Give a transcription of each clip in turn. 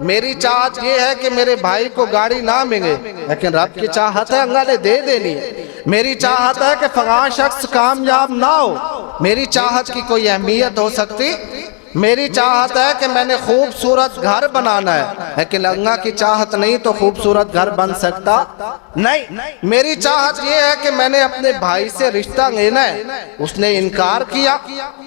मेरी चाहत ये है कि मेरे भाई को गाड़ी ना मिले, लेकिन रब की चाहत है अल्लाह ने दे देनी है। मेरी चाहत है कि फलां शख्स कामयाब ना हो, मेरी चाहत की कोई अहमियत हो सकती? मेरी चाहत है कि मैंने खूबसूरत घर बनाना है, लेकिन अल्लाह की चाहत नहीं तो खूबसूरत घर बन सकता नहीं। मेरी चाहत यह है कि मैंने अपने भाई से रिश्ता लेना है, उसने इनकार किया,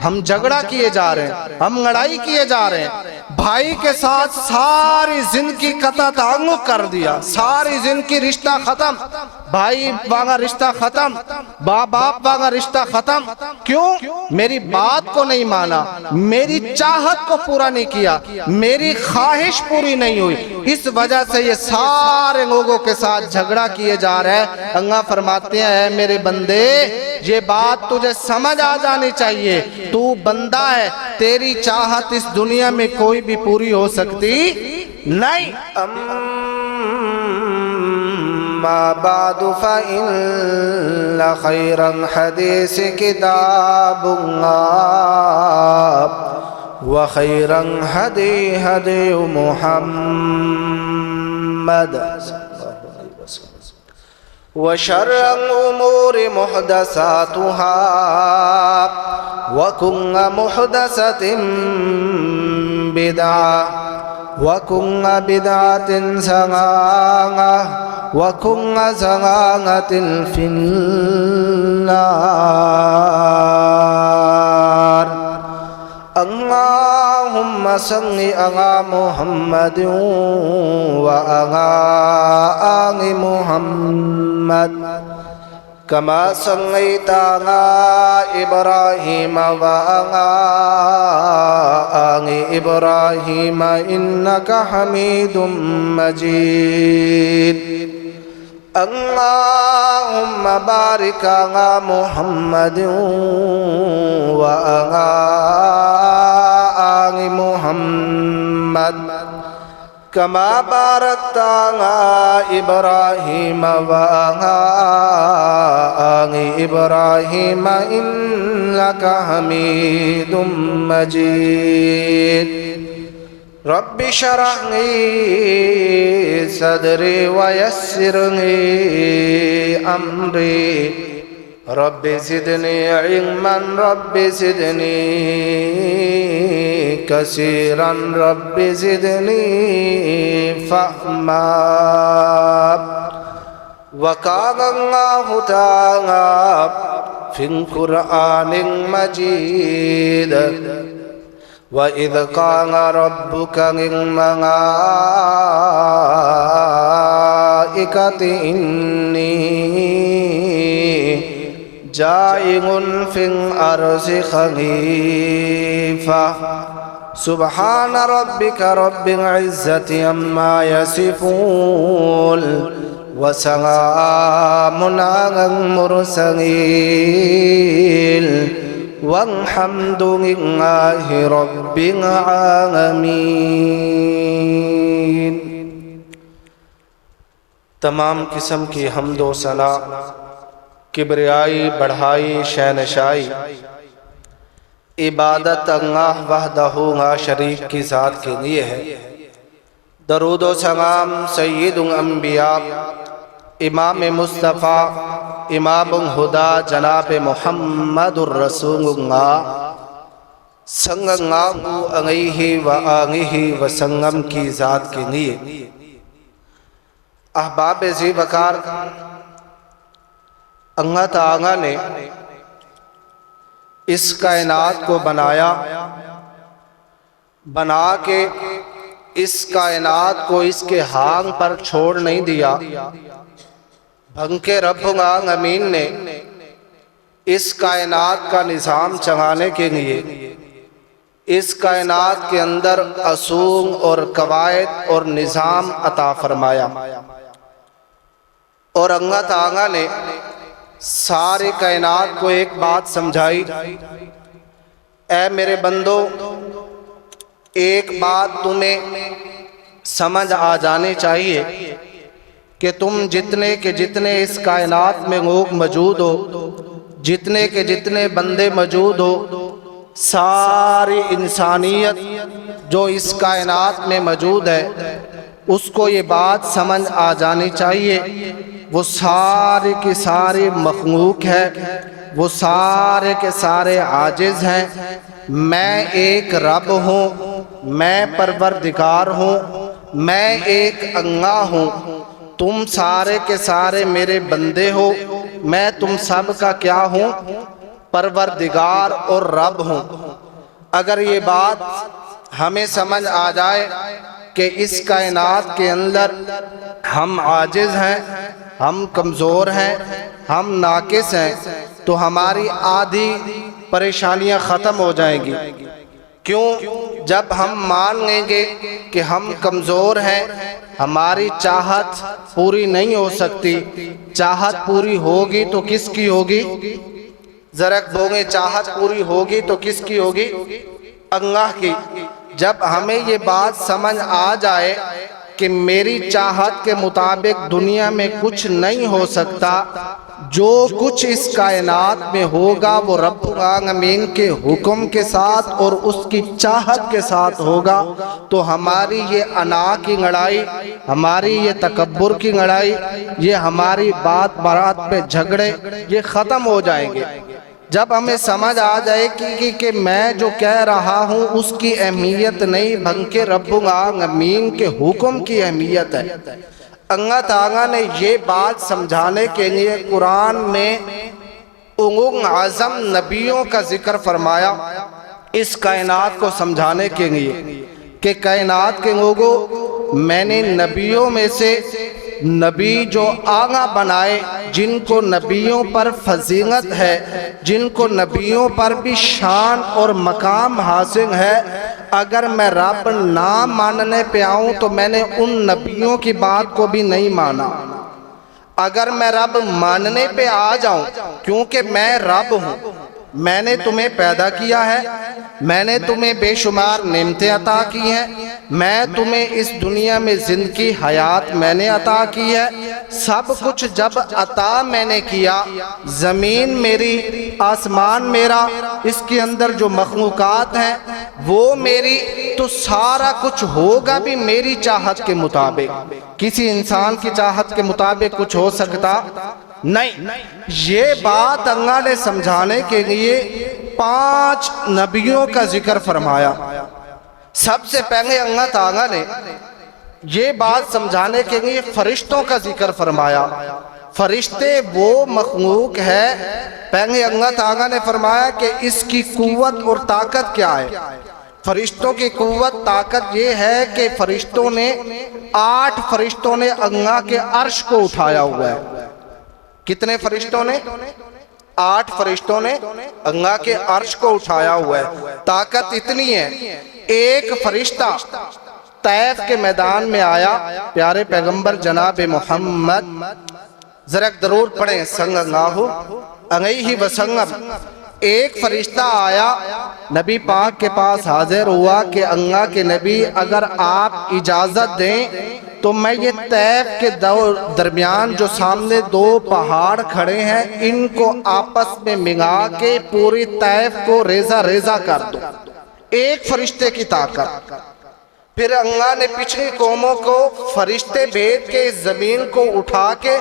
हम झगड़ा किए जा रहे हैं, हम लड़ाई किए जा रहे हैं, भाई के साथ सारी जिंदगी कता ताल्लुक कर दिया, सारी जिंदगी रिश्ता खत्म, भाई वाला रिश्ता खत्म, बाप वाला रिश्ता खत्म। क्यों? मेरी बात को नहीं माना, मेरी चाहत को पूरा नहीं किया, मेरी ख्वाहिश पूरी नहीं हुई, इस वजह से ये सारे लोगों के साथ झगड़ा किए जा रहे हैं। अल्लाह फरमाते हैं मेरे बंदे, ये बात तुझे समझ आ जानी चाहिए, तू बंदा है, तेरी चाहत इस दुनिया में कोई भी पूरी हो सकती नहीं। अम्मा बादु फ़इन्न खैरल हदीस किताबुल्लाह व खैरल हदी हदी मुहम्मद व शर्रल उमूरि मुहदसातुहा व कुल्लु मुहदसतिन बिदअ व कुल्लु बिदअतिन ज़लालह व कुल्लु ज़लालतिन फिन्नार। अल्लाहुम्मा सल्लि अला मुहम्मदिन व अला आलि मुहम्मद कमा सल्लैता अला इब्राहीम व अला आलि इब्राहीम इन्नका हमीदुम मजीद। अल्लाहुम्मा बारिक अला मुहम्मदिन व अला आलि मुहम्मद कमा बारकता अला इब्राहीम व अला आलि इब्राहीम इन्नका हमीदुम मजीद। रब्बि शरह ली सदरी व यस्सिर ली अमरी रब्बि ज़िदनी इल्मन रब्बि ज़िदनी कसीरन रब्बि ज़िदनी फ़हमा। वक़ाल अल्लाहु तआला फ़िल क़ुरआनिल मजीद व इज़ क़ाल रब्बुका लिल मलाइकति इन्नी जाइलुन फिल अर्ज़ि खलीफ़ा। सुब्हान रब्बिका रब्बिल इज़्ज़ति अम्मा यसिफ़ून व सलामुन अलल मुरसलीन वल्हम्दुलिल्लाहि रब्बिल आलमीन। तमाम किस्म की हम्द व सना, किब्रियाई, बढ़ाई, शहनशाही, इबादत अल्लाह वहदहू ला शरीक की ज़ात के लिए है। दरूद व सलाम सय्यदुल अंबिया इमाम मुस्तफ़ा इमामुल हुदा जनाब मुहम्मदुर रसूलुल्लाह सल्लल्लाहु अलैहि व आलिहि वसल्लम की ज़ात के लिए। अहबाब ज़ी वक़ार, अल्लाह ताला ने इस कायनात को बनाया, बना के इस कायनात को इसके हाल पर छोड़ नहीं दिया, बल्कि रब्बुल आलमीन ने इस कायनात का निज़ाम चलाने के लिए इस कायनात के अंदर असूल और कवायद और निज़ाम अता फरमाया। और अल्लाह ताला ने सारी कायनात को एक बात समझाई, ऐ मेरे बंदो, एक बात तुम्हें समझ आ जानी चाहिए कि तुम जितने के जितने इस कायनात में लोग मौजूद हो, जितने के जितने बंदे मौजूद हो, सारी इंसानियत जो इस कायनात में मौजूद है उसको ये बात समझ आ जानी चाहिए, वो सारे के सारे मखलूक है, वो सारे के सारे आजिज़ हैं। मैं एक रब हूँ, मैं परवरदिगार हूँ, मैं एक अल्लाह हूँ। तुम सारे के सारे मेरे बंदे हो, मैं तुम सब का क्या हूँ? परवरदिगार और रब हूँ। अगर ये बात हमें समझ आ जाए कि इस कायनात के अंदर हम आजिज़ हैं, हम कमज़ोर हैं, हम नाकिस हैं, तो हमारी आधी परेशानियां ख़त्म हो जाएंगी। क्यों? जब हम मान लेंगे कि हम कमज़ोर हैं, हमारी चाहत पूरी नहीं हो सकती। चाहत पूरी होगी तो किसकी होगी? ज़रा बोले, चाहत पूरी होगी तो किसकी होगी? अल्लाह की। जब हमें ये बात समझ आ जाए कि मेरी चाहत के मुताबिक दुनिया में कुछ नहीं हो सकता, जो कुछ इस कायनात में होगा वो रब्बुल आलमीन के हुक्म के साथ और उसकी चाहत के साथ होगा, तो हमारी ये अना की लड़ाई, हमारी ये तकब्बुर की लड़ाई, ये हमारी बात बारात पे झगड़े, ये ख़त्म हो जाएंगे। जब हमें समझ आ जाए कि मैं जो कह रहा हूँ उसकी अहमियत नहीं बल्कि रब्बुल आलमीन के हुक्म की अहमियत है। अल्लाह ताला ने ये बात समझाने के लिए कुरान में उलुल आज़म नबियों का जिक्र फरमाया, इस कायनात को समझाने के लिए कि कायनात के लोगों, मैंने नबियों में से नबी जो आगा बनाए, जिनको नबियों पर फजीलत है, जिनको नबियों पर भी शान और मकाम हासिल है, अगर मैं रब ना मानने पे आऊँ तो मैंने उन नबियों की बात को भी नहीं माना। अगर मैं रब मानने पे आ जाऊं, क्योंकि मैं रब हूं, मैंने तुम्हें पैदा किया है, मैंने तुम्हें बेशुमार नेमतें अता की हैं, मैं तुम्हें इस दुनिया में जिंदगी हयात मैंने अता की है। सब कुछ जब अता मैंने किया, ज़मीन मेरी, आसमान मेरा, इसके अंदर जो मखलूकात हैं वो मेरी, तो सारा कुछ होगा भी मेरी चाहत के मुताबिक। किसी इंसान की चाहत के मुताबिक कुछ हो सकता नहीं। ये बात अल्लाह ने समझाने के लिए 5 नबियों का जिक्र फरमाया। सबसे पहले अल्लाह ताला ने ये बात समझाने के लिए फरिश्तों का जिक्र फरमाया। फरिश्ते वो मखलूक है, पहले अल्लाह ताला ने फरमाया कि इसकी कुव्वत और ताकत क्या है। फरिश्तों की कुव्वत ताकत ये है कि फरिश्तों ने 8 फरिश्तों ने अल्लाह के अर्श को उठाया हुआ है। कितने फरिश्तों ने? 8 फरिश्तों ने अल्लाह के अर्श को उठाया हुआ है। ताकत इतनी है, एक फरिश्ता तैफ के मैदान में आया, प्यारे पैगंबर जनाब मोहम्मद, जरा दरूद पढ़े सल्लल्लाहु अलैहि वसल्लम। एक फरिश्ता आया, नबी पाक के पास हाजिर हुआ कि अल्लाह के नबी, अगर आप इजाज़त दें तो मैं ये तैफ के दरमियान जो सामने 2 पहाड़ खड़े हैं, इनको आपस में मिला के पूरी तैफ को रेजा रेजा कर दूं। एक फरिश्ते की ताकत। फिर अल्लाह ने पिछली कौमों को फरिश्ते भेज के इस जमीन को उठा के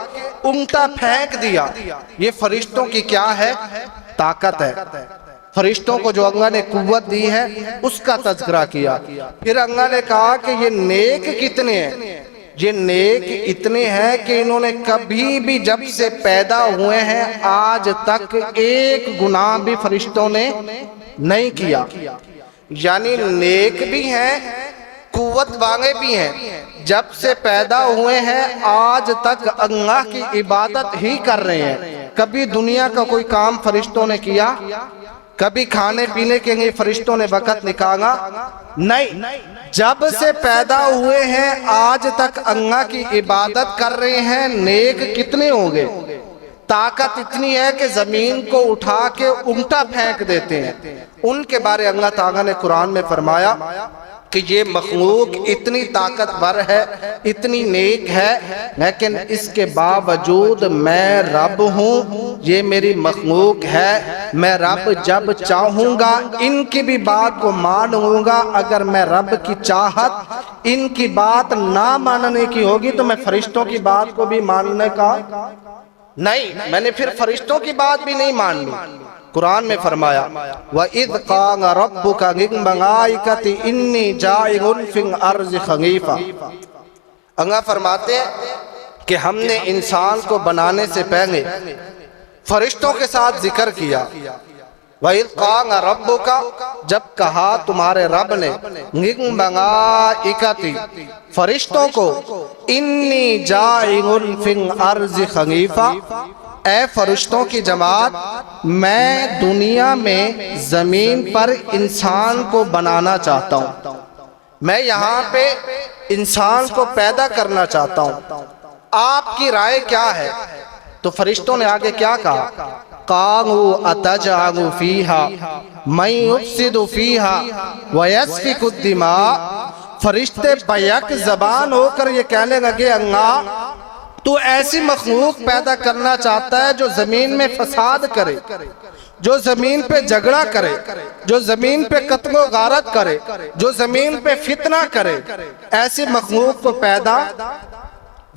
उल्टा फेंक दिया। ये फरिश्तों की क्या है? ताकत है। फरिश्तों को जो अल्लाह ने कुव्वत दी है उसका तज़किरा किया। फिर अल्लाह ने कहा कि ये नेक कितने हैं? ये नेक इतने हैं कि इन्होंने कभी भी जब से पैदा हुए हैं आज तक एक गुनाह भी फरिश्तों ने नहीं किया। यानी नेक भी हैं, कुव्वत वाले भी हैं, जब से पैदा हुए हैं आज तक अल्लाह की इबादत ही कर रहे हैं। कभी दुनिया का कोई काम फरिश्तों ने किया? कभी खाने पीने के लिए फरिश्तों ने वक़्त निकाला? नहीं। जब से पैदा हुए हैं आज तक अल्लाह की इबादत कर रहे हैं। नेक कितने होंगे? ताकत इतनी है कि जमीन को उठा के उल्टा फेंक देते हैं। उनके बारे अल्लाह ताला ने कुरान में फरमाया कि ये मखलूक इतनी ताकतवर है, इतनी नेक है, लेकिन इसके बावजूद मैं रब हूँ, ये मेरी मखलूक है। मैं रब जब चाहूँगा इनकी भी बात को मानूंगा। अगर मैं रब की चाहत इनकी बात ना मानने की होगी तो मैं फरिश्तों की बात को भी मानने का नहीं, मैंने फिर फरिश्तों की बात भी नहीं माननी। कुरान में फरमाया व इद क़ाल रब्बुका लिल मलाइकति इन्नी जाइलुन फिल अर्ज़ि खलीफा। अल्लाह फरमाते हैं कि हमने इंसान को बनाने से पहले फरिश्तों के साथ जिक्र किया। व इद क़ाल रब्बुका, जब कहा तुम्हारे रब ने, लिल मलाइकति, फरिश्तों को, इन्नी जाइलुन फिल अर्ज़ि खलीफा, ऐ फरिश्तों की जमात, मैं दुनिया में जमीन पर इंसान को बनाना चाहता हूँ। मैं यहाँ पे इंसान को पैदा करना चाहता हूँ। आपकी राय क्या है? तो फरिश्तों ने आगे क्या कहा? क़ालू अतजअलु फ़ीहा मन युफ़सिदु फ़ीहा व यस्फ़िकु दिमा। फरिश्ते बैक ज़बान होकर ये कहने लगे, अल्लाह तू ऐसी मखलूक पैदा करना चाहता है जो जमीन में फसाद करे, जो जमीन पे झगड़ा करे, जो जमीन पे कत्लो गारत करे, जो जमीन पे फितना करे, ऐसी मखलूक को पैदा।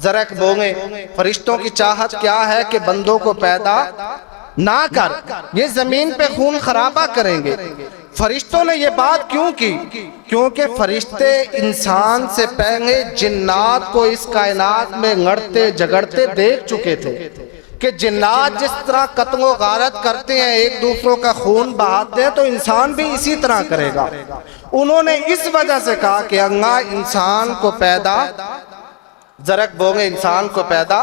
जरा बोले फरिश्तों की चाहत क्या है कि बंदों को पैदा ना कर, ये जमीन पे खून खराबा करेंगे। फरिश्तों ने ये बात क्यों की? क्योंकि फरिश्ते इंसान से पहले जिन्नात को इस कायनात में लड़ते झगड़ते देख चुके थे कि जिन्नात जिस तरह कत्लो गारत करते हैं, एक दूसरों का खून बहाते हैं, तो इंसान भी इसी तरह करेगा। उन्होंने इस वजह से कहा कि अल्लाह इंसान को पैदा, जरक बोले इंसान को पैदा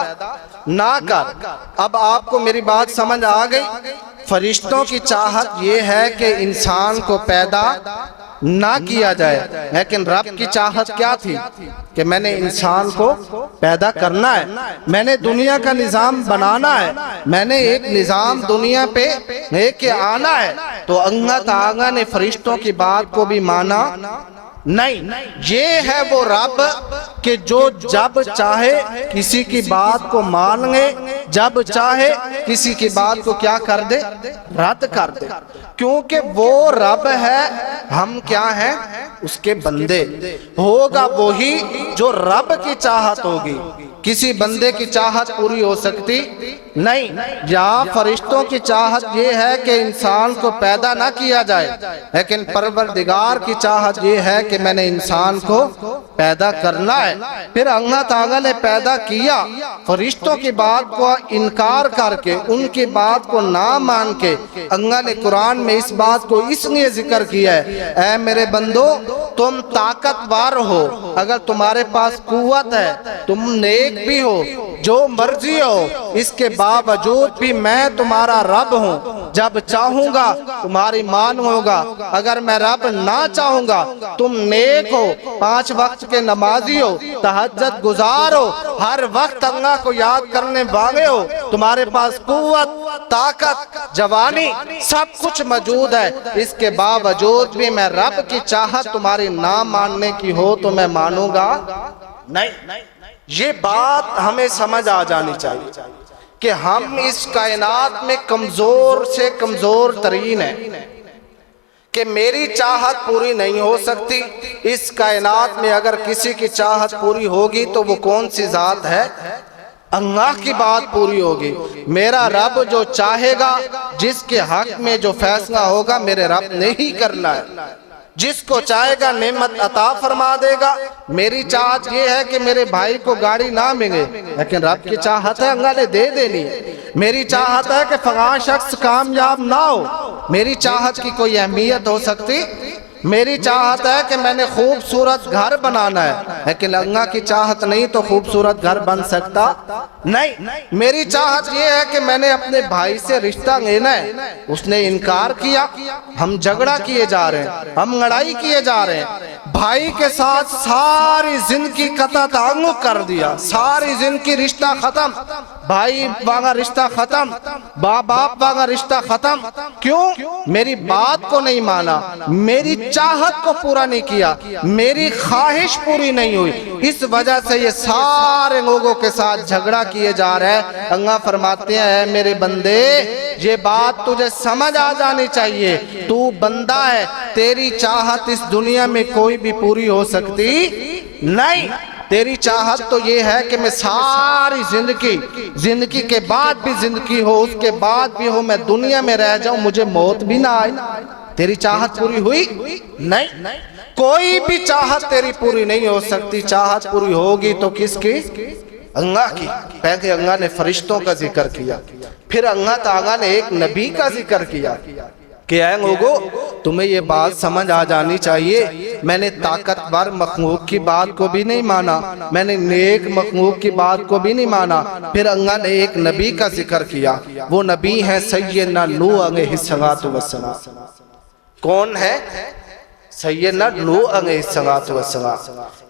ना कर। अब आपको मेरी बात समझ आ गई? फरिश्तों की चाहत ये है कि इंसान को पैदा ना किया जाए, लेकिन रब की चाहत क्या थी कि मैंने इंसान को पैदा करना है, मैंने दुनिया का निज़ाम बनाना है, मैंने एक निज़ाम दुनिया पे लेके आना है। तो अल्लाह ताला ने फरिश्तों की बात को भी माना नहीं। ये है वो रब कि जो जब चाहे किसी की बात को मान ले, जब चाहे किसी की बात को क्या कर दे, रद्द कर दे। क्योंकि वो रब है, हम क्या हैं? उसके बंदे। होगा वही जो रब की चाहत होगी, किसी बंदे की चाहत पूरी हो सकती नहीं। या फरिश्तों की चाहत ये है कि इंसान को पैदा ना किया जाए, लेकिन परवरदिगार की चाहत ये है कि मैंने इंसान को पैदा करना है। फिर अल्लाह ताला ने पैदा किया, फरिश्तों की बात को इनकार करके, उनकी बात को ना मान के, अल्लाह ने कुरान में इस बात को इसलिए जिक्र किया है, ऐ मेरे बंदो तुम ताकतवर हो, अगर तुम्हारे पास कुव्वत है, तुम नेक भी हो, जो मर्जी हो, इसके बावजूद भी मैं तुम्हारा रब हूँ। जब चाहूंगा तुम्हारी मान होगा, अगर मैं रब ना चाहूंगा तुम नेक हो, 5 वक्त के नमाजी हो, तहज्जुद गुजार हो, हर वक्त अल्लाह को याद करने वाले हो, तुम्हारे पास कुव्वत, ताकत, जवानी सब कुछ मौजूद है, इसके बावजूद भी मैं रब की चाहत तुम्हारी ना मानने की हो तो मैं मानूंगा नहीं। ये बात हमें समझ आ जानी चाहिए कि हम इस कायनात में कमजोर से कमजोर तरीन है, कि मेरी चाहत पूरी नहीं हो सकती। इस कायनात में अगर किसी की चाहत पूरी होगी तो वो कौन सी जात है? अल्लाह की बात पूरी होगी। मेरा रब जो चाहेगा, जिसके हक में जो फैसला होगा, मेरे रब ने ही करना है। जिसको चाहेगा नेमत अता फरमा देगा। मेरी चाहत ये है कि मेरे भाई को गाड़ी ना मिले, लेकिन रब की चाहत है अल्लाह ने दे देनी है। मेरी चाहत है कि फलां शख्स कामयाब ना हो, मेरी चाहत की कोई अहमियत हो सकती? मेरी चाहत है कि मैंने खूबसूरत घर बनाना है, लेकिन अल्लाह की चाहत नहीं तो खूबसूरत घर बन सकता नहीं। मेरी चाहत यह है कि मैंने अपने भाई से रिश्ता लेना है, उसने इनकार किया, हम झगड़ा किए जा रहे हैं, हम लड़ाई किए जा रहे हैं। भाई के साथ सारी जिंदगी कता ताल्लुक कर दिया, सारी जिंदगी रिश्ता खत्म, भाई वाला रिश्ता खत्म, बाप वाला रिश्ता खत्म। क्यों? मेरी बात को नहीं माना, मेरी चाहत को पूरा नहीं किया, मेरी ख्वाहिश पूरी नहीं हुई, इस वजह से ये सारे लोगों के साथ झगड़ा किए जा रहे हैं। अल्लाह फरमाते हैं मेरे बंदे, ये बात तुझे समझ आ जानी चाहिए, तू बंदा है, तेरी चाहत इस दुनिया में कोई भी पूरी हो सकती नहीं। तेरी चाहत तो ये है कि मैं सारी जिंदगी के बाद भी जिंदगी हो, उसके बाद भी हो, मैं दुनिया में रह जाऊं, मुझे मौत भी ना आए। तेरी चाहत पूरी हुई नहीं, कोई भी चाहत तेरी पूरी नहीं हो सकती। चाहत पूरी होगी तो किसकी? अल्लाह की। पहले अल्लाह ने फरिश्तों का जिक्र किया, फिर अल्लाह ताला ने एक नबी का जिक्र किया कि ऐ लोगों, तुम्हें ये बात समझ आ जानी चाहिए, मैंने ताकतवर मखलूक की बात को भी नहीं माना, मैंने नेक मखलूक की बात को भी नहीं माना। फिर अल्लाह ने एक नबी का जिक्र किया, वो नबी है सैयदना नूह अलैहिस्सलातु वस्सलाम। कौन है? सैयदना नूह अलैहिस्सलातु वस्सलाम।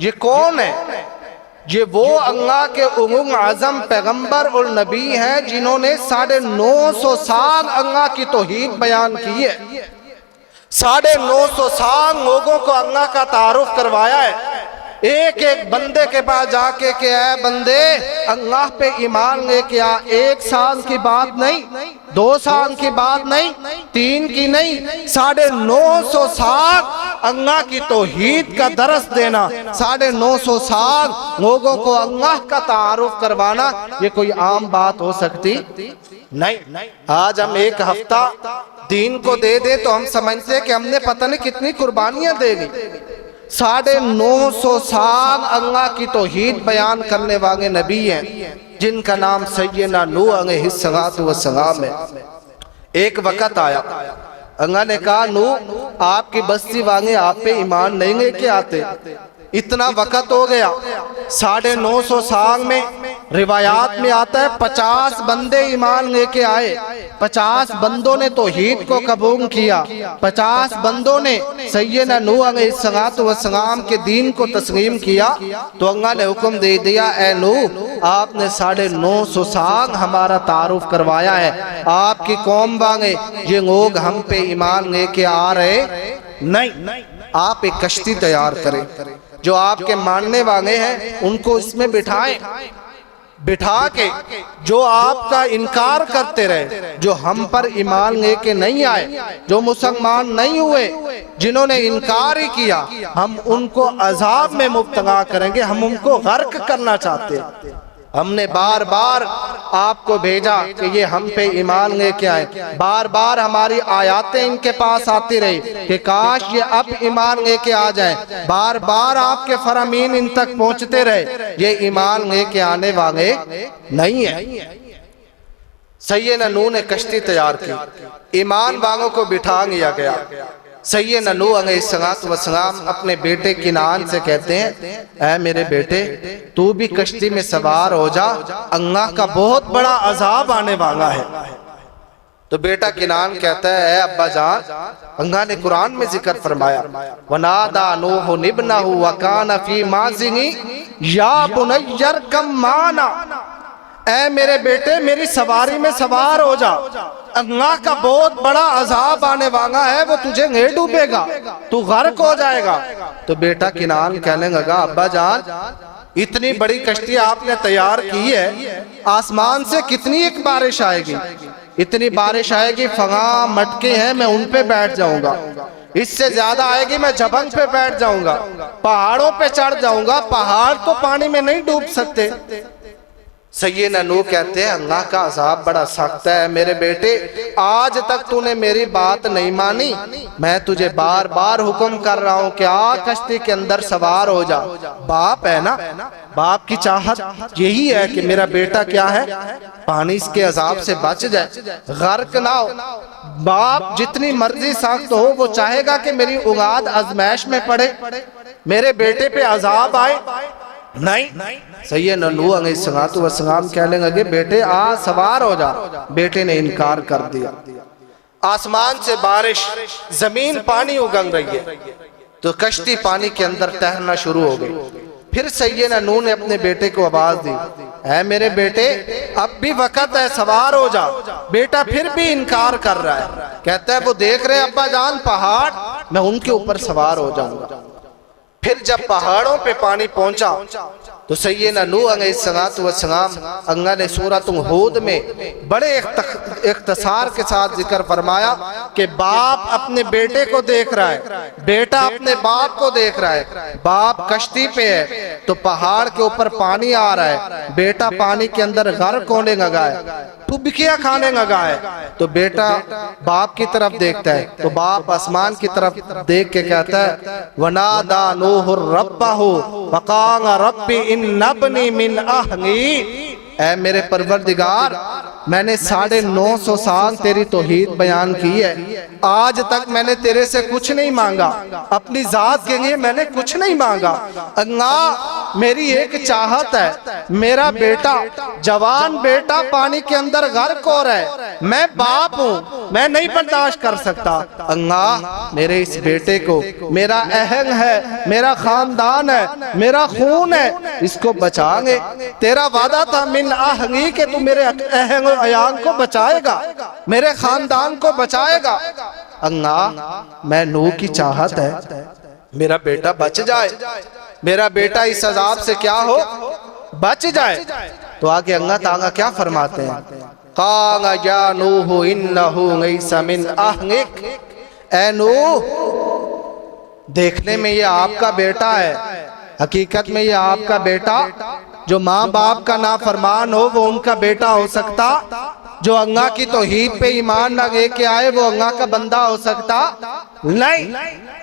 ये कौन है? ये वो अल्लाह के उलुल आजम पैगंबर और नबी हैं जिन्होंने 950 साल अल्लाह की तौहीद बयान की है, 950 साल लोगों को अल्लाह का तारुफ करवाया है। एक एक बंदे के पास जाके कि ऐ बंदे अल्लाह पे ईमान लेके आ। 1 साल की बात नहीं, 2 साल की बात नहीं, 3 की नहीं, 950 साल अल्लाह की तौहीद का दरस देना, 950 साल लोगों को अल्लाह का तारुफ करवाना, ये कोई आम बात हो सकती नहीं। आज हम एक हफ्ता दीन को दे दे तो हम समझते हैं कि हमने पता नहीं कितनी कुर्बानियां दे दी। 950 साल अल्लाह की तौहीद बयान करने वाले नबी हैं जिनका नाम सैयदना नूह अलैहिस्सलातु वस्सलाम है। एक वक्त आया, अल्लाह ने कहा नूह आपकी बस्ती वाले आप पे ईमान नहीं लेके आते। इतना वक्त हो गया, 950 साल में रिवायात में आता है 50 बंदे ईमान लेके आए, 50 बंदों ने तौहीद को कबूल किया, 50 बंदों ने सैयदना नूह अलैहिस्सलातु वस्सलाम के दीन को तस्लीम किया। तो अल्लाह ने हुक्म दे दिया, ए नूह आपने 950 साल हमारा तारुफ करवाया है, आपकी कौम वाले ये लोग हम पे ईमान लेके आ रहे नहीं, आप एक कश्ती तैयार करें, जो आपके मानने वाले हैं उनको इसमें बिठाएं, बिठा के जो आपका इनकार करते रहे, जो हम पर ईमान लेके नहीं आए, जो मुसलमान नहीं हुए, जिन्होंने इनकार ही किया, हम उनको अजाब में मुब्तला करेंगे, हम उनको गर्क करना चाहते हैं। हमने बार बार आपको भेजा कि ये हम पे ईमान लेके आए, बार बार हमारी आयातें इनके पास आती रही कि काश ये अब ईमान लेके आ जाए, बार बार आपके फरमीन इन तक पहुंचते रहे, ये ईमान लेके आने वाले नहीं है। सैयदना नूह ने कश्ती तैयार की, ईमान वालों को बिठा लिया गया। सैयदना नूह अलैहिस्सलातु वस्सलाम अपने बेटे किनान से कहते हैं, ऐ मेरे बेटे तू भी कश्ती में सवार हो जा, अल्लाह का बहुत बड़ा अजाब आने वाला है। तो बेटा किनान कहता है, ऐ अब्बा जान, अल्लाह ने कुरान में जिक्र फरमाया, वनादा नूह इब्नहु व कान फी माज़िही या बुनय्या अर्कम माना। ऐ मेरे बेटे मेरी सवारी में सवार हो जा, अल्लाह का बहुत बड़ा अजाब आने वाला है, वो तुझे नहीं डूबेगा, तू गर्क हो जाएगा। तो बेटा किनान कहने लगा, अब्बा जान इतनी बड़ी कश्ती आपने तैयार की है, आसमान से कितनी एक बारिश आएगी, इतनी बारिश आएगी, फगा मटके हैं मैं उन पे बैठ जाऊंगा, इससे ज्यादा आएगी मैं जबल पे बैठ जाऊंगा, पहाड़ों पे चढ़ जाऊंगा, पहाड़ तो पानी में नहीं डूब सकते। सैयदना नूह कहते हैं, अल्लाह का अज़ाब बड़ा सख्त है मेरे बेटे, आज तक तूने मेरी बात नहीं मानी, मैं तुझे बार बार हुक्म कर रहा हूँ कि आ कश्ती के अंदर सवार हो जा। बाप है ना, बाप की चाहत यही है कि मेरा बेटा क्या है, पानी के अजाब से बच जाए, गर्क ना हो। बाप जितनी मर्जी सख्त हो वो चाहेगा कि मेरी औलाद आजमाइश में पड़े, मेरे बेटे पे अजाब आए नहीं। सैयदना नूह अलैहिस्सलातु वस्सलाम कहने लगे, बेटे आ सवार हो जा। बेटे ने इनकार कर दिया। आसमान से बारिश, जमीन पानी उगल रही है, तो कश्ती पानी के अंदर तैरना शुरू हो गई। फिर सैयदना नूह ने अपने बेटे को आवाज दी, ऐ मेरे बेटे अब भी वक्त है, सवार हो जा। बेटा फिर भी इनकार कर रहा है, कहता है वो देख रहे अब्बा जान पहाड़, मैं उनके ऊपर सवार हो जाऊंगा। फिर जब पहाड़ों पे पानी पहुंचा तो सैयदना नूह अलैहिस्सलाम अल्लाह ने सूरत हूद में बड़े इख्तिसार के साथ जिक्र फरमाया कि बाप अपने बेटे को देख रहा है, बेटा अपने बाप को देख रहा है। बाप कश्ती पे है तो पहाड़ के ऊपर पानी आ रहा है, बेटा पानी के अंदर गर्क होने लगा है, टुबकियां खाने लगा है। तो बेटा बाप की तरफ देखता है तो बाप आसमान की तरफ देख के कहता है, वनादा नूह रब्बहु फक़ाल रब्बी इन्नब्नी मिन अहली। ऐ मेरे परवरदिगार, मैंने 950 साल तेरी तौहीद बयान की है, आज तक मैंने तेरे से कुछ नहीं मांगा, अपनी जात के लिए मैंने कुछ नहीं मांगा। अल्लाह मेरी एक चाहत है, मेरा बेटा जवान बेटा पानी के अंदर गर्क हो रहा है, मैं बाप हूँ, मैं नहीं बर्दाश्त कर सकता। अल्लाह मेरे इस बेटे को, मेरा अहंग है, मेरा खानदान है, मेरा खून है, इसको बचाएंगे। तेरा वादा था मिन आहंगी के तू मेरे अहंग अयांग को बचाएगा, मेरे खानदान को बचाएगा। अल्लाह मैं नूह की चाहत है मेरा बेटा बच जाए, मेरा बेटा इस अजाब से क्या हो बच जाए। तो आगे अल्लाह ताला क्या फरमाते हैं, क़ाला या नूह इन्नहु लैसा मिन अहलिक। ऐ नूह देखने में ये आपका बेटा है, हकीकत में ये आपका बेटा जो माँ बाप का नाफरमान हो वो उनका बेटा हो सकता, जो अल्लाह की तौहीद पे ईमान ना लेके आए वो अल्लाह का बंदा हो सकता नहीं,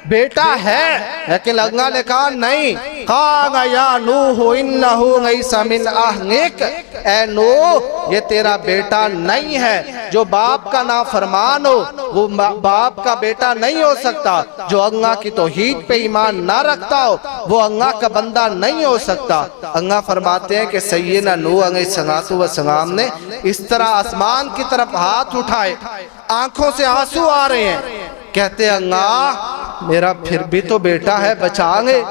बेटा है। लेकिन अल्लाह ने कहा नहीं, क़ाला या नूह इन्नहु लैसा मिन अहलिक। ऐ नूह ये तेरा बेटा नहीं है, जो बाप का नाफरमान हो वो बाप का बेटा नहीं हो सकता, जो अल्लाह की तौहीद पे ईमान ना रखता हो वो अल्लाह का बंदा नहीं हो सकता। अल्लाह फरमाते हैं कि सैयदना नूह अलैहिस्सलाम ने इस तरह आसमान की तरफ हाथ उठाए, आंखों से आंसू आ रहे हैं, कहते अल्लाह मेरा फिर भी तो बेटा है, बचाएंगे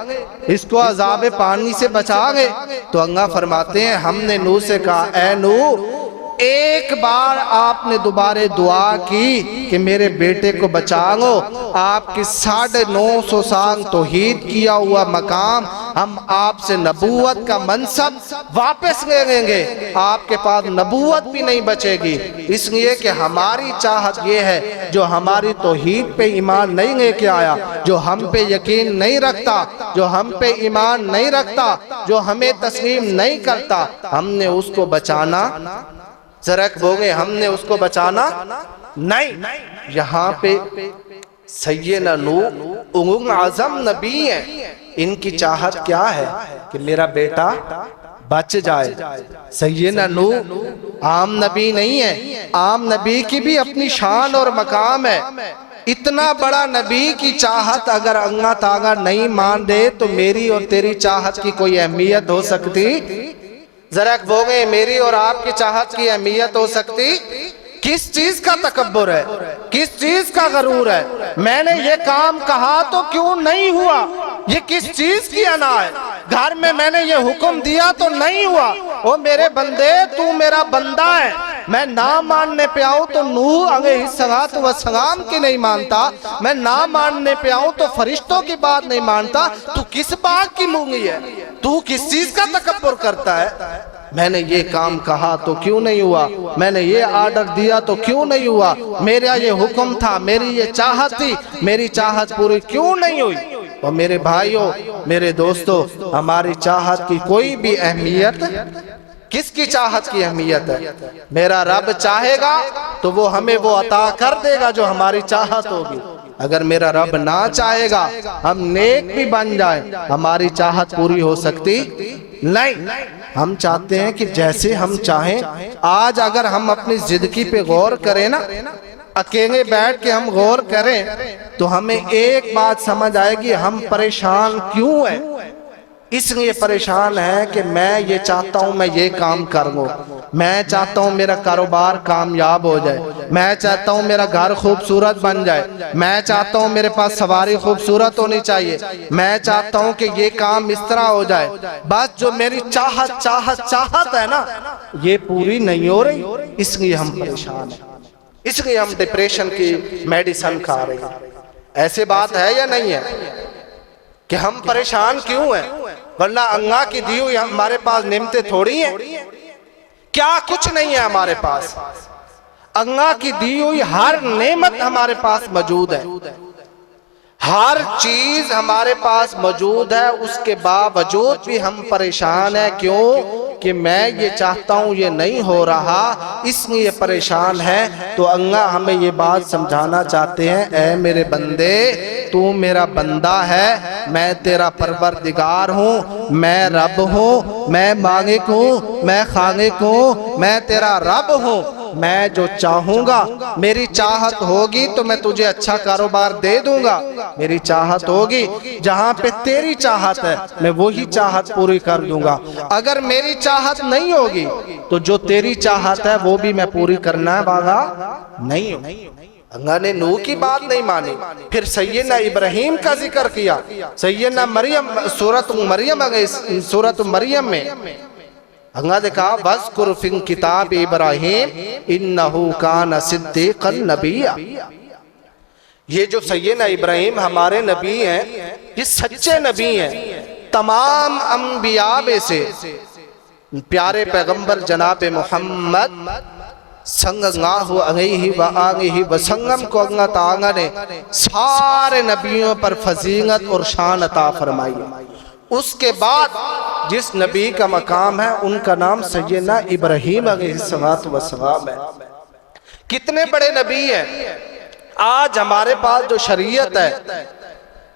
इसको अजाब पानी से बचाएंगे। तो अल्लाह फरमाते हैं हमने नूह से कहा, ऐ नूह एक बार आपने दोबारा दुआ की कि मेरे बेटे को बचाओ, आपकी 950 साल तौहीद किया हुआ मकाम हम आपसे नबूवत का मनसब वापस ले लेंगे, आपके पास नबूवत भी नहीं बचेगी। इसलिए कि हमारी चाहत ये है जो हमारी तौहीद पे ईमान नहीं लेके आया, जो हम पे यकीन नहीं रखता, जो हम पे ईमान नहीं रखता, जो हमें तस्लीम नहीं करता, हमने उसको बचाना जरक बोगे, हमने उसको बचाना नहीं। यहाँ पे सैयदना नूह उलुल आज़म नबी है, इनकी चाहत क्या है कि मेरा बेटा बच जाए। सैयदना नूह आम नबी नहीं है, आम नबी की भी अपनी शान और मकाम है। इतना बड़ा नबी की चाहत अगर अल्लाह ताला नहीं मान दे तो मेरी और तेरी चाहत की कोई अहमियत हो सकती? जरा बोले मेरी और आपकी चाहत की अहमियत हो सकती? किस चीज का तकब्बुर है, किस चीज का गरूर है? मैंने ये काम कहा तो क्यों नहीं हुआ, ये किस चीज की अना है? घर में मैंने ये हुक्म दिया तो नहीं हुआ। ओ मेरे बंदे तू मेरा बंदा है, मैं ना मानने पे आऊं तो नूह अलैहिस्सलाम की नहीं मानता, मैं ना मानने पे आऊं तो फरिश्तों की बात नहीं मानता। तू किस बात की मूंगी है, तू किस चीज का तकब्बुर करता है? मैंने ये काम कहा तो क्यों नहीं हुआ, मैंने ये आर्डर दिया तो क्यों नहीं हुआ, मेरा ये हुक्म था, मेरी ये चाहत थी, मेरी चाहत पूरी क्यों नहीं हुई? और मेरे भाइयों मेरे दोस्तों, हमारी चाहत की कोई भी अहमियत, किसकी चाहत की अहमियत है? मेरा रब चाहेगा तो वो हमें वो अता कर देगा जो हमारी चाहत होगी। अगर मेरा रब ना चाहेगा हम नेक भी बन जाएं, हमारी चाहत पूरी हो सकती नहीं। हम चाहते हैं कि जैसे हम चाहें। आज अगर हम अपनी जिंदगी पे गौर करें ना, अकेले बैठ के हम गौर करें तो हमें एक बात समझ आएगी, हम परेशान क्यों हैं। इसलिए परेशान है कि मैं ये चाहता हूं मैं ये काम कर लूं, मैं चाहता हूं मेरा कारोबार कामयाब हो जाए, मैं चाहता हूं मेरा घर खूबसूरत बन जाए, मैं चाहता हूं मेरे पास सवारी खूबसूरत होनी चाहिए, मैं चाहता हूं कि ये काम इस तरह हो जाए। बस जो मेरी चाहत चाहत चाहत है ना, ये पूरी नहीं हो रही, इसलिए हम परेशान हैं, इसलिए हम डिप्रेशन की मेडिसिन खा रहे हैं। ऐसे बात है या नहीं है कि हम परेशान क्यों हैं? वरना अल्लाह की दी हुई हमारे पास नेमतें थोड़ी हैं, क्या कुछ नहीं है हमारे पास। अल्लाह की दी हुई हर नेमत हमारे पास मौजूद है, हर चीज हमारे पास मौजूद है, उसके बावजूद भी हम परेशान हैं। क्यों? कि मैं ये चाहता हूं ये नहीं हो रहा, इसलिए परेशान है। तो अल्लाह हमें ये बात समझाना चाहते हैं, ऐ मेरे बंदे, तू मेरा बंदा है, मैं तेरा परवरदिगार हूं, मैं रब हूं, मैं मालिक हूं, मैं खालिक हूं, मैं तेरा रब हूं। मैं जो चाहूंगा, मेरी चाहत होगी तो मैं तुझे अच्छा कारोबार दे दूंगा, मेरी चाहत होगी जहां पे तेरी चाहत है मैं वही चाहत पूरी कर दूंगा। अगर मेरी चाहत नहीं होगी तो जो तेरी चाहत है वो भी मैं पूरी करना वाला नहीं हूं। अल्लाह ने नूह की बात नहीं मानी, फिर सैयदना इब्राहिम का जिक्र किया। सैयदना मरियम, सूरत मरियम में अल्लाह ने कहा वज़्कुर फिल किताब इब्राहिम इन्नहु कान सिद्दीक़न नबिय्या। ये जो सैयदना इब्राहिम हमारे नबी हैं, ये सच्चे नबी हैं। तमाम अंबिया में से प्यारे पैगंबर जनाब मोहम्मद सल्लल्लाहु अलैहि व आलिहि वसल्लम को अल्लाह ताला ने सारे नबियों पर फजीलत और शान अता फरमाई। उसके बाद जिस नबी का मकाम है उनका नाम सैयदना इब्राहिम अलैहिस्सलातु वस्सलाम है। कितने बड़े नबी हैं। आज हमारे पास जो शरीयत है,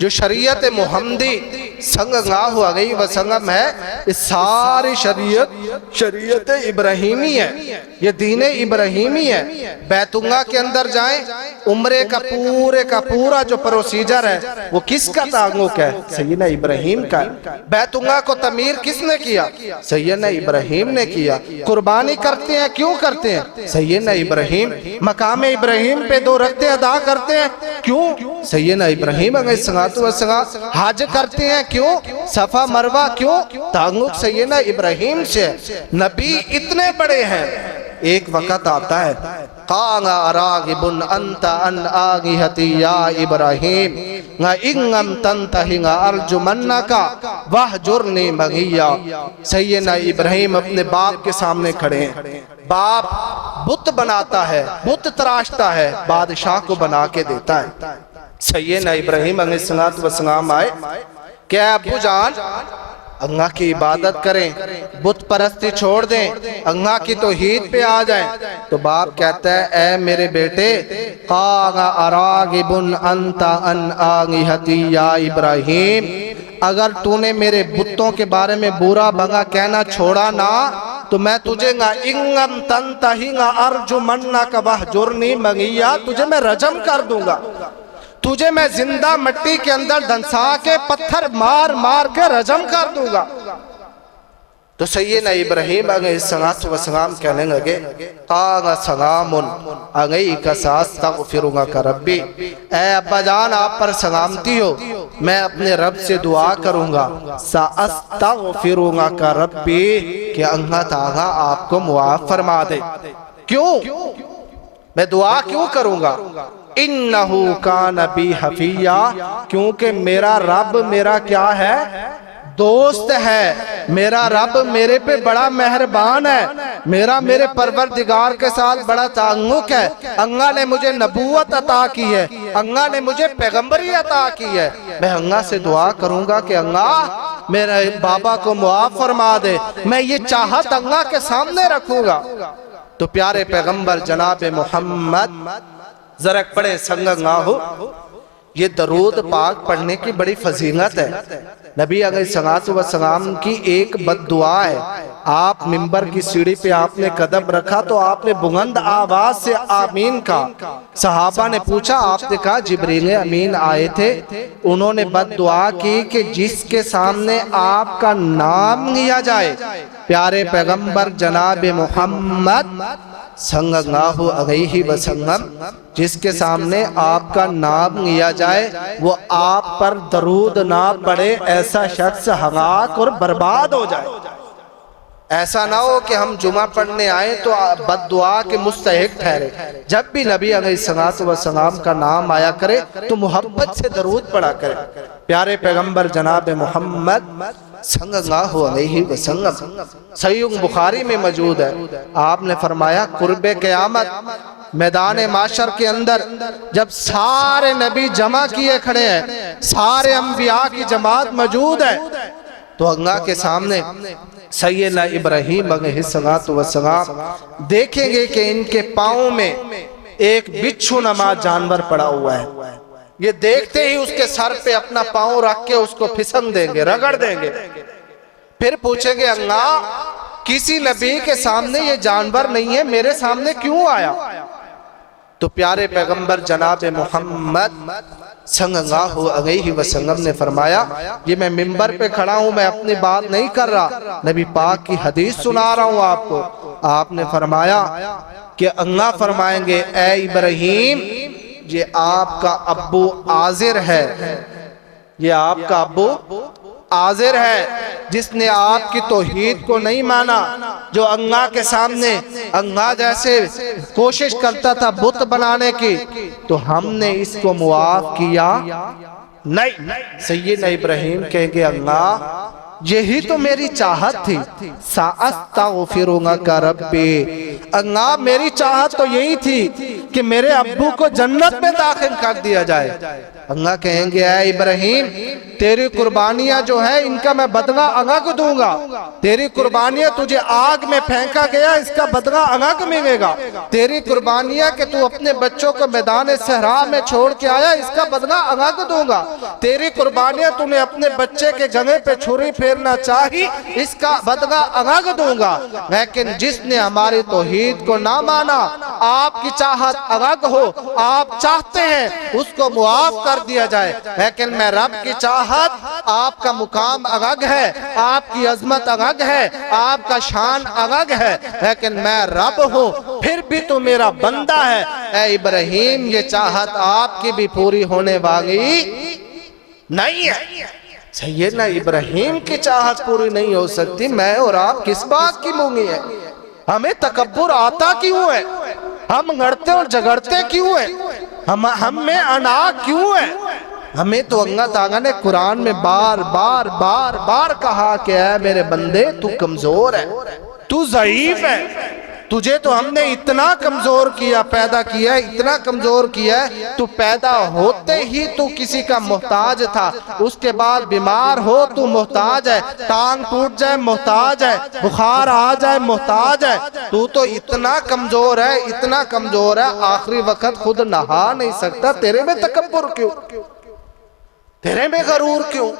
जो शरीयत मुहम्मदी सल्लल्लाहु अलैहि वसल्लम है, ये सारी शरीयत इब्राहिमी है, ये दीन इब्राहिमी है। बैतुल्लाह के अंदर जाएं, उम्रे का पूरा जो प्रोसीजर है वो किसका ताल्लुक है? सैयदना इब्राहिम का। बैतुल्लाह को तमीर किसने किया? सैयदना इब्राहिम ने किया। कुर्बानी करते हैं, क्यों करते हैं? सैयदना इब्राहिम। मकाम इब्राहिम पे 2 रक्अतें अदा करते हैं, क्यों? सैयदना इब्राहिम अलैहिस्सलातु वस्सलाम। हज करते हैं, क्यों? सफा मरवा, क्यों? ताल्लुक सैयदना इब्राहिम से। नबी इतने बड़े हैं, एक वक्त आता है काला अरागिबुन अंता अन आगिहती या इब्राहिम ना इंगम तंतहिंगा अर्जुमन्नका वहजुरनी मगिया। सैयदना इब्राहिम अपने बाप के सामने खड़े हैं। बाप बुत बनाता है, बुत तराशता है, बादशाह को बना के देता है। सैयदना इब्राहिम अलैहिस्सलातु वस्सलाम आए, क्या अब्बू जान अल्लाह की इबादत करें, बुत परस्ती छोड़ दें, अल्लाह की तौहीद पे आ जाएं। तो बाप कहता है, ऐ मेरे बेटे, कागा अरागिबुन अंता अन आलिहती या इब्राहिम, अगर तूने मेरे बुतों के बारे में बुरा भला कहना छोड़ा ना तो मैं तुझे ना इंगम तंतहिंगा अर्जुमन्ना का वहजुरनी मगिया, तुझे मैं रजम कर दूंगा, तुझे मैं जिंदा मिट्टी के अंदर धंसा के पत्थर मार मार के रजम कर दूंगा। तो सैयदना इब्राहिम अलैहिस्सलातु वस्सलाम कहने लगे, कागा सलामुन अलैका सअस्तगफिरुका का रब्बी, ऐ अब्बा जान आप पर सलामती हो, मैं अपने रब से दुआ करूंगा। सअस्तगफिरुका का रब्बी, कि अल्लाह ताला आपको मुआफ फरमा दे। क्यों? मैं दुआ क्यों करूंगा? इन्नहु कान बी हफिया, क्योंकि मेरा रब मेरा क्या है? दोस्त है। मेरा रब मेरे पे बड़ा मेहरबान है, मेरा मेरे परवरदिगार के साथ बड़ा ताल्लुक है। अल्लाह ने मुझे नबूवत अता की है, अल्लाह ने मुझे पैगंबरी अता की है। मैं अल्लाह से दुआ करूंगा कि अल्लाह मेरे बाबा को मुआफ फरमा दे, मैं ये चाहत अल्लाह के सामने रखूंगा। तो प्यारे पैगंबर जनाब मोहम्मद जरा पढ़े सल्लल्लाहु, ये दरूद पाक पढ़ने की बड़ी फजीलत है। नबी अलैहिस्सलातु वस्सलाम की एक बद्दुआ है आप मिंबर की सीढ़ी पे आपने कदम रखा तो आपने बुलंद आवाज से आमीन कहा। सहाबा ने पूछा, आपने कहा जिब्रील अमीन आए थे, उन्होंने बद्दुआ की कि जिसके सामने आपका नाम लिया जाए, प्यारे पैगंबर जनाब मोहम्मद सल्लल्लाहु अलैहि वसल्लम, जिसके सामने आपका नाम लिया जाए वो आप पर दरूद ना पड़े, ऐसा शख्स हलाक और बर्बाद हो जाए। ऐसा ना हो कि हम जुमा पढ़ने आए तो बद्दुआ के मुस्तहिक ठहरे। जब भी नबी अलैहिस्सलाम का नाम आया करे तो मोहब्बत से दरूद पढ़ा करे। प्यारे पैगंबर जनाब मोहम्मद सल्लल्लाहु अलैहि वसल्लम, सहीह बुखारी में मौजूद है, आपने फरमाया कुर्बे क़यामत मैदान माशर के अंदर जब सारे नबी जमा किए खड़े हैं, सारे अंबिया की जमात मौजूद है, तो अल्लाह के सामने सैयदना इब्राहीम अलैहिस्सलातु वस्सलाम देखेंगे कि इनके पाँव में एक बिच्छू नमा जानवर पड़ा हुआ है। ये देखते ही उसके सर पे अपना पाँव रख के उसको फिसल देंगे, रगड़ देंगे। फिर पूछेंगे, अल्लाह किसी नबी के सामने ये जानवर नहीं है, मेरे सामने क्यों आया? तो प्यारे पैगंबर जनाब मोहम्मद सल्लल्लाहु अलैहि वसल्लम ने फरमाया, ये मैं मिंबर पे खड़ा हूं, मैं अपनी बात नहीं कर रहा, नबी पाक की हदीस सुना रहा हूं आपको। आपने फरमाया कि अल्लाह फरमाएंगे, ए इब्राहीम, ये आपका अब्बू आजिर है, ये आपका अब्बू आजिर है, जिसने आपकी तौहीद को नहीं माना, जो अल्लाह के सामने अल्लाह जैसे कोशिश करता था बुत बनाने की, तो हमने इसको मुआफ किया नहीं। सैयदना इब्राहीम कहेंगे, अल्लाह यही तो मेरी चाहत थी, साअस्तगफिरुका रब्बी, अल्लाह मेरी चाहत तो यही थी कि मेरे अब्बू को जन्नत में दाखिल कर दिया जाए। अल्लाह कहेंगे, ऐ इब्राहीम, तेरी कुर्बानियां जो है इनका मैं बदला अलग दूंगा, तेरी कुर्बानियां तुझे आग में फेंका गया इसका बदला अलग मिलेगा, तेरी कुर्बानियां कि तू अपने बच्चों को मैदान सहरा में छोड़ के आया इसका बदला अलग दूंगा, तेरी कुर्बानियां तूने अपने बच्चे के गले पे छुरी फेरना चाही इसका बदला अलग दूंगा। लेकिन जिसने हमारी तौहीद को ना माना, आपकी चाहत अलग हो, आप चाहते हैं उसको मुआफ कर दिया जाए, लेकिन मैं रब की चाहत, आपका मुकाम अलग है, आपकी अजमत अलग है, आपका शान अलग है, लेकिन मैं रब हूँ, फिर भी तो मेरा बंदा है। ऐ इब्राहीम, ये चाहत आपकी भी पूरी होने वाली नहीं है। सैयदना इब्राहीम की चाहत पूरी नहीं हो सकती, मैं और आप किस बात की मूंगी है? हमें तकब्बुर आता क्यों है? हम लड़ते और झगड़ते क्यों है? हम में अना क्यों है? हमें तो अल्लाह ताला ने कुरान में बार बार बार बार कहा कि ऐ मेरे बंदे, तू कमजोर है, तू ज़ईफ है, तुझे तो हमने इतना कमजोर किया, पैदा किया, इतना कमजोर किया, तू पैदा होते ही तू किसी का मोहताज था, उसके बाद बीमार हो तू मोहताज है, टांग टूट जाए मोहताज है, बुखार आ जाए मोहताज है, तू तो इतना कमजोर है, इतना कमजोर है, आखिरी वक्त खुद नहा नहीं सकता, तेरे में तकब्बुर क्यों? तेरे में गरूर क्यों?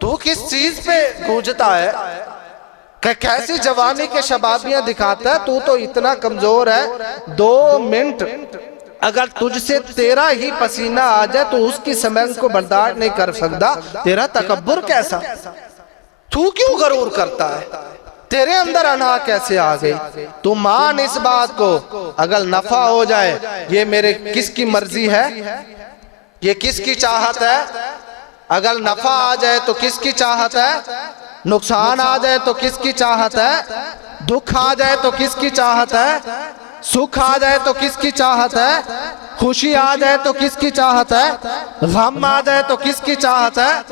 तू किस चीज पे गूंजता है? कैसी जवानी के शबाबियां दिखाता है? तू तो इतना कमजोर है, 2 मिनट अगर तुझसे तेरा ही पसीना आ जाए तो उसकी समय को बर्दाश्त नहीं कर सकता, तेरा तकब्बुर कैसा? तू क्यों गरूर करता है? तेरे अंदर अना कैसे आ गई? तू मान इस बात को, अगर नफा हो जाए ये मेरे किसकी मर्जी है, ये किसकी चाहत है? अगर नफा आ जाए तो किसकी चाहत है? नुकसान आ जाए तो किसकी चाहत है? दुख आ जाए तो किसकी चाहत है? सुख आ जाए तो किसकी चाहत है? खुशी आ जाए तो किसकी चाहत है? गम आ जाए तो किसकी चाहत है?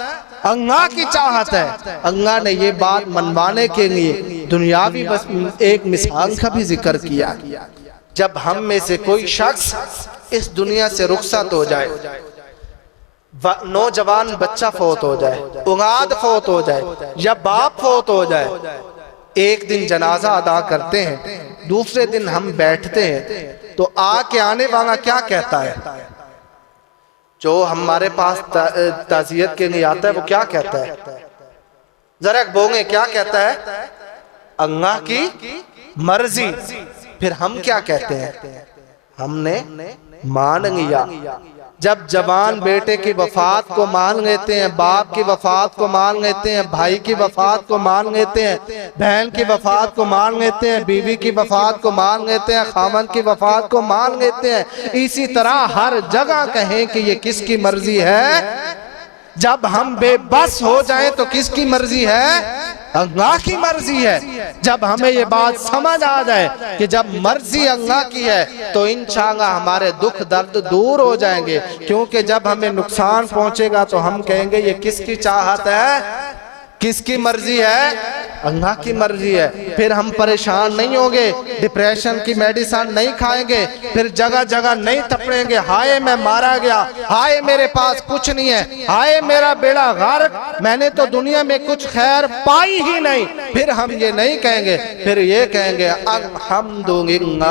अल्लाह की चाहत है। अल्लाह ने ये बात मनवाने के लिए दुनियावी बस एक मिसाल का भी जिक्र किया। जब हम में से कोई शख्स इस दुनिया से रुखसत हो जाए, नौजवान बच्चा फोत हो जाए, औलाद फोत हो जाए या बाप फोत हो जाए, एक दिन जनाजा अदा करते हैं, दूसरे दिन हम बैठते हैं तो आके आने वाला क्या कहता है? जो हमारे पास ताज़ियत के लिए आता है वो क्या कहता है? जरा बोले क्या कहता है? अल्लाह की मर्जी। फिर हम क्या कहते हैं? हमने मान लिया। जब जवान बेटे की वफात को मान लेते हैं, बाप की वफात को मान लेते हैं, भाई की वफात को मान लेते हैं, बहन की वफात को मान लेते हैं, बीवी की वफात को मान लेते हैं, खामन की वफात को मान लेते हैं, इसी तरह हर जगह कहें कि ये किसकी मर्जी है। जब हम बेबस हो जाएं तो किसकी मर्जी है? अल्लाह की मर्जी है। जब हमें ये बात समझ आ जाए कि जब मर्जी अल्लाह की है तो इंशाअल्लाह हमारे दुख दर्द दूर हो जाएंगे। क्योंकि जब हमें नुकसान पहुंचेगा तो हम कहेंगे ये किसकी चाहत है, किसकी मर्जी है? अल्लाह की मर्जी है। फिर हम परेशान नहीं होंगे, डिप्रेशन की मेडिसिन नहीं खाएंगे, फिर जगह जगह नहीं तपड़ेंगे, हाय मैं मारा गया, हाय मेरे पास कुछ नहीं है, हाय मेरा बेड़ा गर्क, मैंने तो दुनिया में कुछ खैर पाई ही नहीं। फिर हम ये नहीं कहेंगे, फिर ये कहेंगे अल्हम्दुलिल्लाह,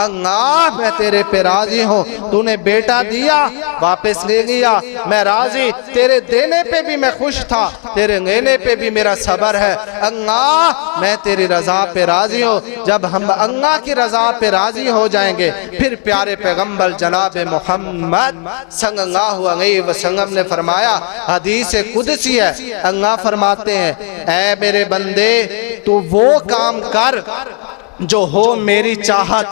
अल्लाह मैं तेरे पे राजी हूँ, तूने बेटा दिया वापस ले लिया, मैं राजी, तेरे देने पे भी मैं खुश था, तेरे लेने पे भी मेरा सब्र है। अल्लाह मैं तेरी रजा पे राजी हूँ। जब हम अल्लाह की रजा पे राजी हो जाएंगे फिर प्यारे पैगंबर जनाब मोहम्मद सल्लल्लाहु अलैहि वसल्लम ने फरमाया, हदीस कुदसी है, अल्लाह फरमाते हैं, ऐ मेरे बंदे तू वो काम कर जो हो मेरी चाहत,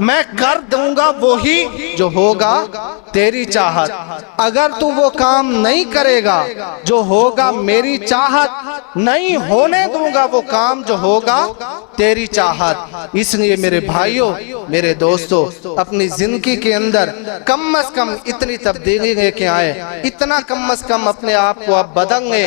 मैं कर दूंगा वही जो होगा तेरी चाहत। अगर तू वो काम नहीं करेगा जो होगा मेरी चाहत, नहीं होने दूंगा वो काम जो होगा तेरी चाहत। इसलिए मेरे भाइयों, मेरे दोस्तों, अपनी जिंदगी के अंदर कम से कम इतनी तब्दीली लेके आए, इतना कम से कम अपने आप को अब बदल ले।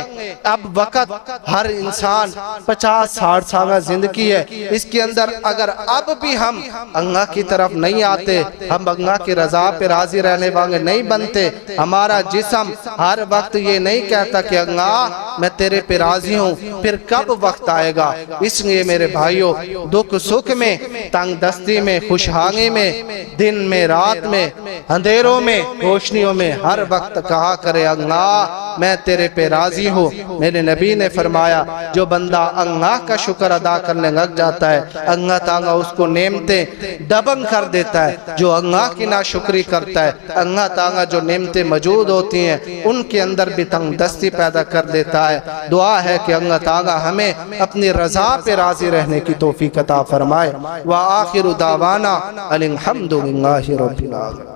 अब वक्त, हर इंसान 50-60 साल जिंदगी है, इसके अंदर अगर अब भी हम अल्लाह की तरफ नहीं आते, हम अल्लाह की रजा पे राजी रहने वाले नहीं बनते, हमारा जिस्म हर वक्त ये नहीं कहता कि अल्लाह मैं तेरे पे राजी हूँ, फिर कब वक्त आएगा? इसलिए मेरे भाइयों, दुख सुख में, तंग दस्ती में, खुशहाली में, दिन में, रात में, अंधेरों में, रोशनियों में, हर वक्त कहा करे अल्लाह मैं तेरे पे राजी हूँ। मेरे नबी ने फरमाया, जो बंदा अल्लाह का शुक्र अदा करने लग जाता है, अल्लाह ताला उसको नेमतें डबल कर देता है। जो अल्लाह की नाशुक्री करता है, अल्लाह ताला जो नेमतें मौजूद होती हैं उनके अंदर भी तंगदस्ती पैदा कर देता है। दुआ है कि अल्लाह ताला हमें अपनी रजा पे राजी रहने की तौफीक अता फरमाए। व आखिरु दावाना अल्हम्दुलिल्लाहि रब्बिल आलमीन।